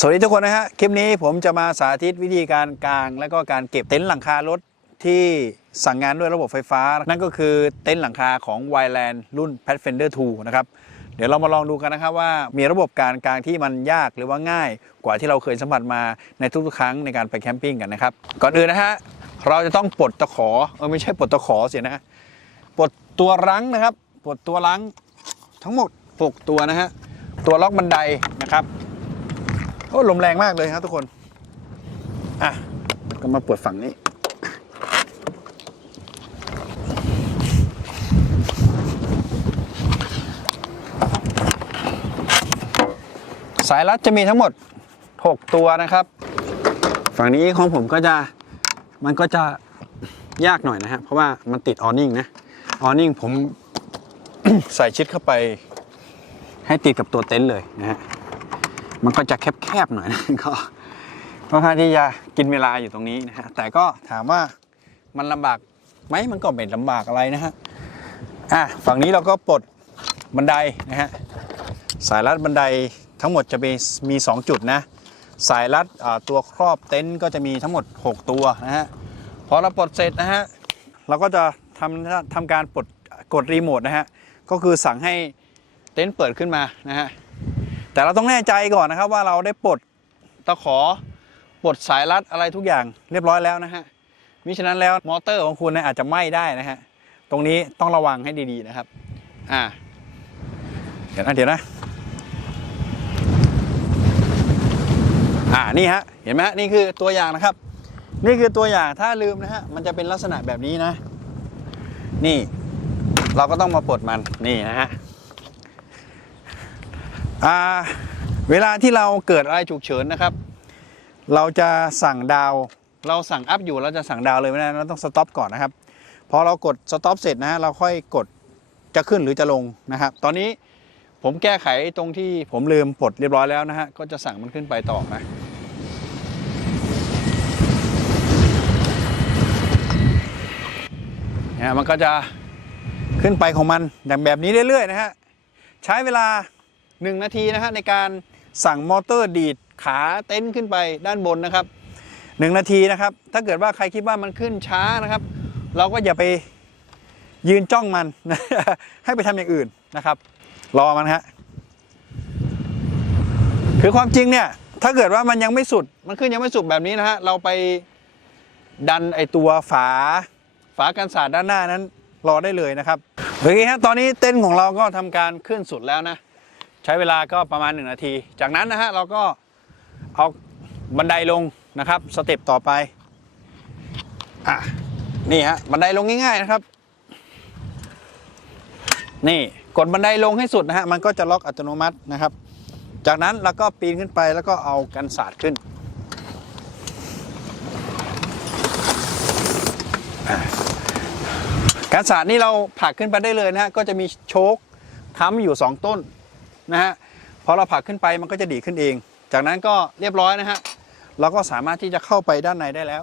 สวัสดีทุกคนนะฮะ คลิปนี้ผมจะมาสาธิตวิธีการกาง และก็การเก็บเต็นท์หลังคารถที่สั่งงานด้วยระบบไฟฟ้า นั่นก็คือเต็นท์หลังคาของ w i l a n d รุ่น Pathfinder 2 นะครับ เดี๋ยวเรามาลองดูกันนะครับว่ามีระบบการกางที่มันยากหรือว่าง่ายกว่าที่เราเคยสัมผัสมาในทุกๆ ครั้งในการไปแคมปิ้งกันนะครับ ก่อนอื่นนะฮะ เราจะต้องปลดตะขอเออไม่ใช่ปลดตะขอเสียนะปลดตัวรั้งนะครับปลดตัวรั้งทั้งหมด 6 ตัวนะฮะตัวล็อกบันไดนะครับ โอ้ลมแรงมากเลยครับทุกคน อะก็มาเปิดฝั่งนี้สายรัดจะมีทั้งหมด 6 ตัวนะครับ ฝั่งนี้ของผมก็จะมันก็จะยากหน่อยนะฮะเพราะว่ามันติดออนิ่งนะออนิ่งผม ใส่ชิดเข้าไปให้ติดกับตัวเต็นท์เลยนะฮะ มันก็จะแคบๆหน่อยนะก็ค่อนข้างที่จะกินเวลาอยู่ตรงนี้นะฮะแต่ก็ถามว่ามันลำบากไหมมันก็ไม่ลำบากอะไรนะฮะอะฝั่งนี้เราก็ปลดบันไดนะฮะสายรัดบันไดทั้งหมดจะมีมี 2 จุดนะสายรัดตัวครอบเต็นท์ก็จะมีทั้งหมด 6 ตัวนะฮะพอเราปลดเสร็จนะฮะเราก็จะทำทำการปลดกดรีโมทนะฮะก็คือสั่งให้เต็นท์เปิดขึ้นมานะฮะ แต่เราต้องแน่ใจก่อนนะครับว่าเราได้ปลดตะขอปลดสายรัดอะไรทุกอย่างเรียบร้อยแล้วนะฮะมิฉะนั้นแล้วมอเตอร์ของคุณนยอาจจะไหม้ได้นะฮะตรงนี้ต้องระวังให้ดีๆนะครับอ่าเดี๋ยวนะเดี๋ยวนะอ่านี่ฮะเห็นไหมฮะนี่คือตัวอย่างนะครับ นี่คือตัวอย่างถ้าลืมนะฮะมันจะเป็นลักษณะแบบนี้นะ นี่เราก็ต้องมาปลดมันนี่นะฮะ เวลาที่เราเกิดอะไรฉุกเฉินนะครับ เราจะสั่งดาว เราสั่งอัพอยู่เราจะสั่งดาวเลยไม่ได้เราต้องสต็อปก่อนนะครับพอเรากดสต็อปเสร็จนะฮะเราค่อยกดจะขึ้นหรือจะลงนะครับ ตอนนี้ผมแก้ไขตรงที่ผมลืมปลดเรียบร้อยแล้วนะฮะก็จะสั่งมันขึ้นไปต่อนะเนี่ยมันก็จะขึ้นไปของมันอย่างแบบนี้เรื่อยๆนะฮะใช้เวลา 1 นาทีนะฮะในการสั่งมอเตอร์ดีดขาเต็นท์ขึ้นไปด้านบนนะครับ 1 นาทีนะครับ ถ้าเกิดว่าใครคิดว่ามันขึ้นช้านะครับ เราก็อย่าไปยืนจ้องมันให้ไปทำอย่างอื่นนะครับ รอมันฮะคือความจริงเนี่ยถ้าเกิดว่ามันยังไม่สุดมันขึ้นยังไม่สุดแบบนี้นะฮะเราไปดันไอตัวฝาฝากันสาดด้านหน้านั้นรอได้เลยนะครับโอเคฮะตอนนี้เต้นของเราก็ทำการขึ้นสุดแล้วนะ ใช้เวลาก็ประมาณ 1 นาที จากนั้นนะฮะเราก็เอาบันไดลงนะครับสเต็ปต่อไปอะนี่ฮะบันไดลงง่ายๆนะครับ นี่กดบันไดลงให้สุดนะฮะมันก็จะล็อกอัตโนมัตินะครับ จากนั้นเราก็ปีนขึ้นไปแล้วก็เอากันสาดขึ้นการสาดนี่เราผลักขึ้นไปได้เลยนะฮะก็จะมีโชคค้ำอยู่ 2 ต้น นะฮะพอเราผลักขึ้นไปมันก็จะดีขึ้นเอง จากนั้นก็เรียบร้อยนะฮะเราก็สามารถที่จะเข้าไปด้านในได้แล้ว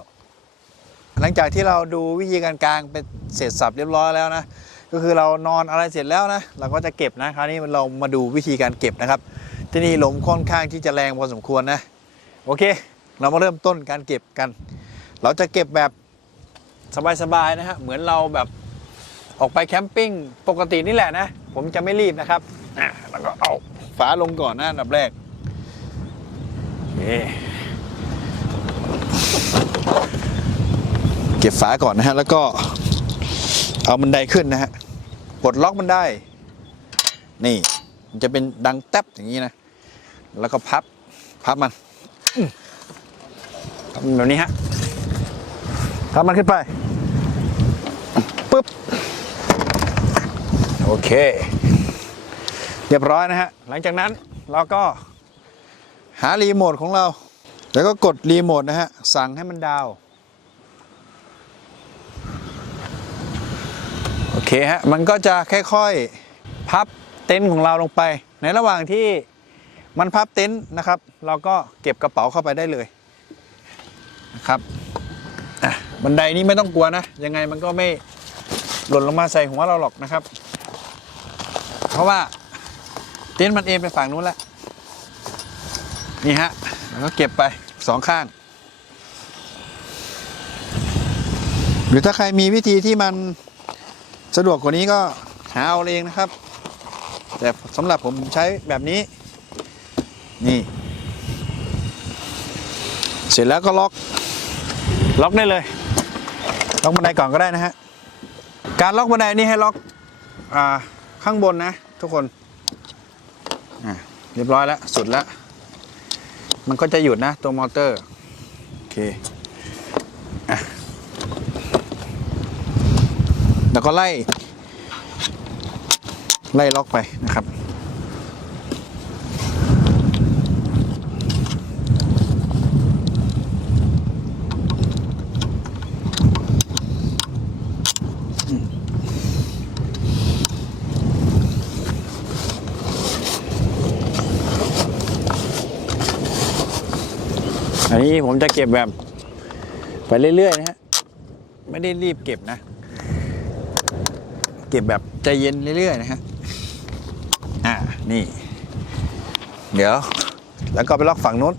หลังจากที่เราดูวิธีการกางเป็นเสร็จสับเรียบร้อยแล้วนะก็คือเรานอนอะไรเสร็จแล้วนะเราก็จะเก็บนะคราวนี้เรามาดูวิธีการเก็บนะครับ ที่นี่ลมค่อนข้างที่จะแรงพอสมควรนะโอเค เรามาเริ่มต้นการเก็บกัน เราจะเก็บแบบสบายๆนะฮะเหมือนเราแบบออกไปแคมปิ้งปกตินี่แหละนะ ผมจะไม่รีบนะครับ อะแล้วก็เอาฝาลงก่อนนะอันดับแรกโอเคเก็บฝาก่อนนะฮะ แล้วก็เอาบันไดขึ้นนะฮะปลดล็อกมันได้ นี่ มันจะเป็นดังแทบอย่างนี้นะ แล้วก็พับ พับมันอื้อพับมันแบบนี้ฮะ พับมันขึ้นไปปึ๊บ โอเค เรียบร้อยนะฮะ หลังจากนั้นเราก็หารีโมทของเรา แล้วก็กดรีโมทนะฮะ สั่งให้มันดาว โอเคฮะ มันก็จะค่อยๆ พับเต็นท์ของเราลงไป ในระหว่างที่มันพับเต็นท์นะครับ เราก็เก็บกระเป๋าเข้าไปได้เลยนะครับบันไดนี้ไม่ต้องกลัวนะ ยังไงมันก็ไม่หล่นลงมาใส่หัวเราหรอกนะครับ เพราะว่า เต็นท์มันเอ็นไปฝั่งนู้นแล้ว นี่ฮะ แล้วก็เก็บไปสองข้าง หรือถ้าใครมีวิธีที่มันสะดวกกว่านี้ก็หาเอาเองนะครับ แต่สำหรับผมใช้แบบนี้ นี่ เสร็จแล้วก็ล็อก ล็อกได้เลย ล็อกบันไดก่อนก็ได้นะฮะ การล็อกบันไดนี่ให้ล็อกอข้างบนนะ ทุกคน อ่าเรียบร้อยแล้ว สุดแล้ว มันก็จะหยุดนะตัวมอเตอร์ โอเคอะแล้วก็ไล่ ไล่ล็อกไปนะครับ อันนี้ผมจะเก็บแบบไปเรื่อยๆนะฮะ ไม่ได้รีบเก็บนะ เก็บแบบใจเย็นเรื่อยๆนะฮะ อ่า นี่ เดี๋ยว แล้วก็ไปล็อกฝั่งนู้น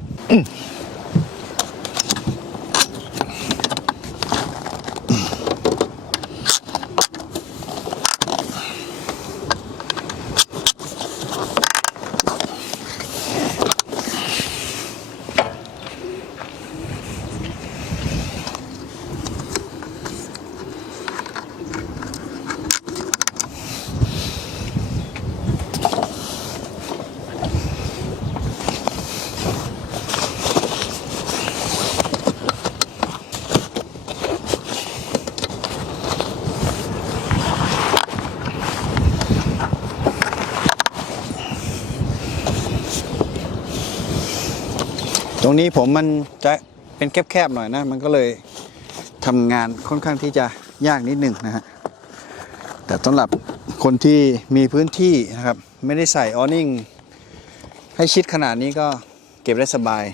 ตรงนี้ผมมันจะเป็นแคบๆหน่อยนะ มันก็เลยทำงานค่อนข้างที่จะยากนิดหนึ่งนะฮะแต่สำหรับคนที่มีพื้นที่นะครับ ไม่ได้ใส่ออนิ่งให้ชิดขนาดนี้ก็เก็บได้สบาย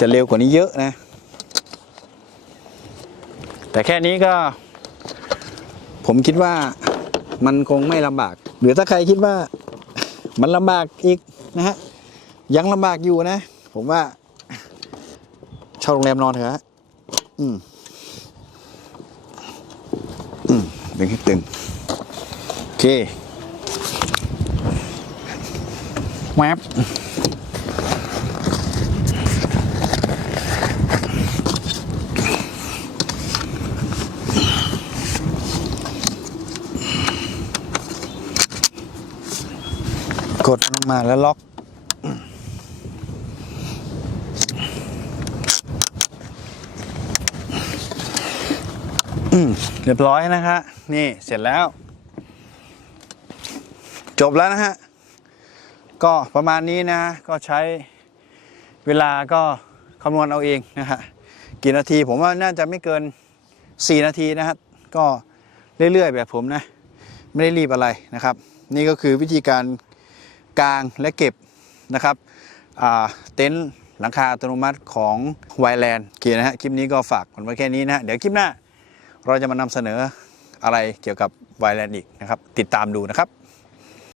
จะเร็วกว่านี้เยอะนะ แต่แค่นี้ก็ ผมคิดว่ามันคงไม่ลำบาก หรือถ้าใครคิดว่ามันลำบากอีกนะฮะ ยังลำบากอยู่นะ ผมว่าเช่าโรงแรมนอนเถอะฮะอืมอืมดึงให้ตึง โอเคแวบกดลงมาแล้วล็อก เรียบร้อยนะฮะนี่เสร็จแล้ว จบแล้วนะฮะ ก็ประมาณนี้นะ ก็ใช้เวลาก็คำนวณเอาเองนะฮะกี่นาทีผมว่าน่าจะไม่เกิน 4 นาทีนะฮะก็เรื่อยๆ แบบผมนะ ไม่ได้รีบอะไรนะครับ นี่ก็คือวิธีการกางและเก็บนะครับเต็นท์หลังคาอัตโนมัติของไวแลนด์โอเคนะฮะคลิปนี้ก็ฝากกันไว้แค่นี้นะฮะเดี๋ยวคลิปหน้า เราจะมานำเสนออะไรเกี่ยวกับไวแลนด์อีกนะครับ ติดตามดูนะครับ